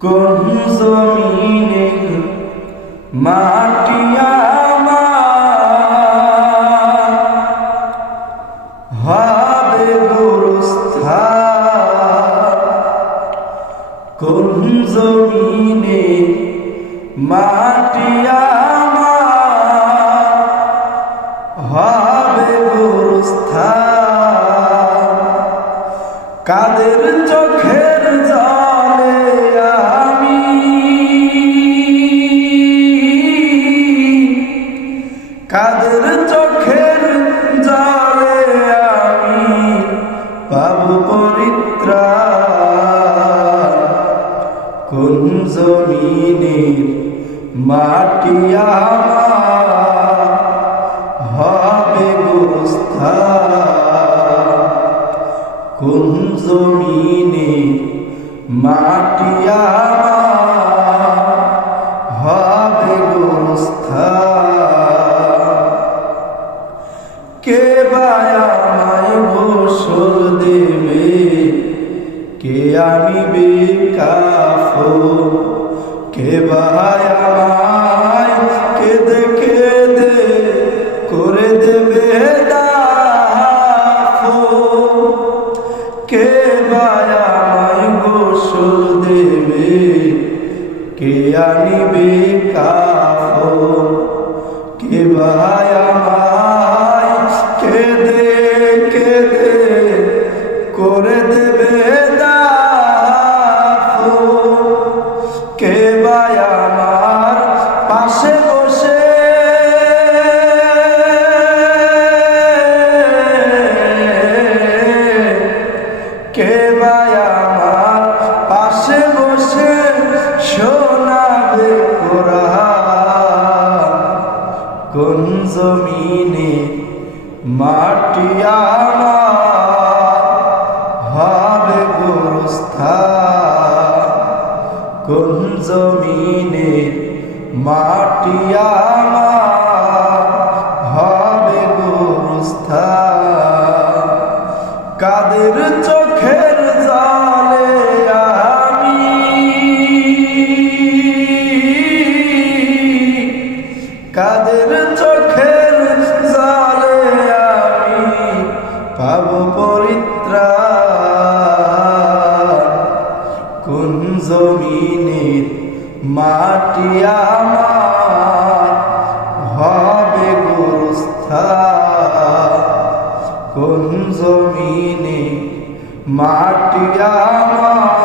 কোন জমিনের মাটি আমার হবে গোরস্থান, কোন জমিনের মাটি আমার হবে গোরস্থান। কাদের চোখের জলে আমি কাদের চোখের জলে আমি পাব পরিত্রাণ, কোন জমিনের মাটি আমার হবে গোরস্থান, কোন জমিনের মাটি আমার হবে গোরস্থান। কে বা আমায় গোসল দেবে, কে আনিবে কাফন, কে বা আমায় কেঁদে কেঁদে করে দেবে দাফন, কে বা আমায় গোসল দেবে, কে আনিবে কাফন, কে বা আমায় কেঁদে কেঁদে করে দেবে দাফন, কে বা আমার পাশে বসে কে বা আমার পাশে বসে শোনাবে কোরআন, কোন জমিনের মাটি আমার হবে গোরস্থান, কোন জমিনের মাটি আমার হবে গোরস্থান। কাদের চোখের জলে আমি কাদের চোখের জলে আমি পাব পরিত্রাণ, কোন জমিনের মাটি আমার হবে গোরস্থান, কোন জমিনের মাটি আমার